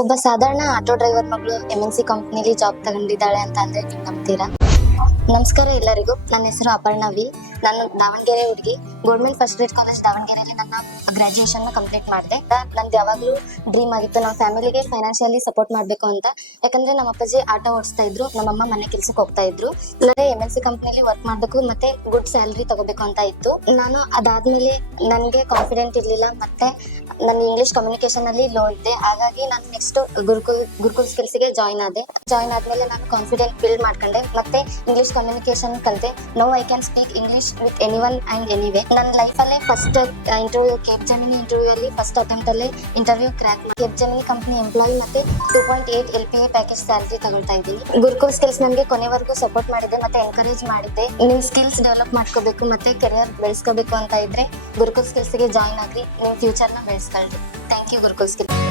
ಒಬ್ಬ ಸಾಧಾರಣ auto driver ಮಗಳು MNC ಕಂಪ್ನಿಲಿ ಜಾಬ್ ತಗೊಂಡಿದ್ದಾಳೆ ಅಂತ ಅಂದ್ರೆ ನೀವು ನಂಬ್ತೀರಾ? ನಮಸ್ಕಾರ ಎಲ್ಲರಿಗೂ. ನನ್ನ ಹೆಸರು ಅಪರ್ಣಾ ವಿ. ನಾನು ದಾವಣಗೆರೆ ಹುಡುಗಿ. ಗೌರ್ಮೆಂಟ್ ಫಸ್ಟ್ ಗ್ರೇಡ್ ಕಾಲೇಜ್ ದಾವಣಗೆರೆಯಲ್ಲಿ ನನ್ನ ಗ್ರಾಜುಯೇಷನ್ ಕಂಪ್ಲೀಟ್ ಮಾಡಿದೆ. ನಂದು ಯಾವಾಗ್ಲೂ ಡ್ರೀಮ್ ಆಗಿತ್ತು ನಮ್ಮ ಫ್ಯಾಮಿಲಿಗೆ ಫೈನಾನ್ಷಿಯಲಿ ಸಪೋರ್ಟ್ ಮಾಡ್ಬೇಕು ಅಂತ. ಯಾಕಂದ್ರೆ ನಮ್ಮ ಅಪ್ಪಾಜಿ ಆಟೋ ಓಡಿಸ್ತಾ ಇದ್ರು, ನಮ್ಮಮ್ಮ ಮನೆ ಕೆಲ್ಸಕ್ಕೆ ಹೋಗ್ತಾ ಇದ್ರು. ನನಗೆ MNC ಕಂಪ್ನಿಲಿ ವರ್ಕ್ ಮಾಡ್ಬೇಕು ಮತ್ತೆ ಗುಡ್ ಸ್ಯಾಲರಿ ತಗೋಬೇಕು ಅಂತ ಇತ್ತು. ನಾನು ಅದಾದ್ಮೇಲೆ ನನಗೆ ಕಾನ್ಫಿಡೆಂಟ್ ಇರ್ಲಿಲ್ಲ, ಮತ್ತೆ ನನ್ನ ಇಂಗ್ಲಿಷ್ ಕಮ್ಯುನಿಕೇಶನ್ ಅಲ್ಲಿ ಲೋ ಇದ್ದೆ. ಹಾಗಾಗಿ ನಾನು ನೆಕ್ಸ್ಟ್ ಗುರುಕುಲ್ ಸ್ಕಿಲ್ಸ್ ಗೆ ಜಾಯ್ನ್ ಆದ್ಮೇಲೆ ನಾನು ಕಾನ್ಫಿಡೆಂಟ್ ಬಿಲ್ಡ್ ಮಾಡ್ಕೊಂಡೆ, ಮತ್ತೆ ಇಂಗ್ಲಿಷ್ ಕಮ್ಯುನಿಕೇಶನ್ ಕಲಿತೆ. Now I can speak English with anyone and anyway. ನನ್ನ ಲೈಫಲ್ಲೇ ಫಸ್ಟ್ ಇಂಟರ್ವ್ಯೂ ಕೆಪ್ಜೆಮಿನಿ ಇಂಟರ್ವ್ಯೂ ಅಲ್ಲಿ ಫಸ್ಟ್ ಅಟೆಂಪ್ಟ್ ಅಲ್ಲಿ ಇಂಟರ್ವ್ಯೂ ಕ್ರ್ಯಾಕ್ ಮಾಡಿ ಕೆಪ್ಜೆಮಿನಿ ಕಂಪನಿ ಎಂಪ್ಲಾಯಿ ಮತ್ತೆ 2.8 LPA ಪ್ಯಾಕೇಜ್ ಸ್ಯಾಲರಿ ತಗೊಳ್ತಾ ಇದ್ದೀನಿ. ಗುರುಕುಲ್ ಸ್ಕಿಲ್ಸ್ ನನಗೆ ಕೊನೆವರೆಗೂ ಸಪೋರ್ಟ್ ಮಾಡಿದೆ ಮತ್ತೆ ಎನ್ಕರೇಜ್ ಮಾಡಿದೆ. ನಿಮ್ ಸ್ಕಿಲ್ಸ್ ಡೆವಲಪ್ ಮಾಡ್ಕೋಬೇಕು ಮತ್ತೆ ಕೆರಿಯರ್ ಬೆಳೆಸ್ಕೋಬೇಕು ಅಂತ ಇದ್ರೆ ಗುರುಕುಲ್ ಸ್ಕಿಲ್ಸ್ ಗೆ ಜಾಯ್ನ್ ಆಗ್ರಿ, ನಿಮ್ ಫ್ಯೂಚರ್ ನ ಬೆಳೆಸ್ಕೊಳ್ರಿ. Thank you Gurukul skills.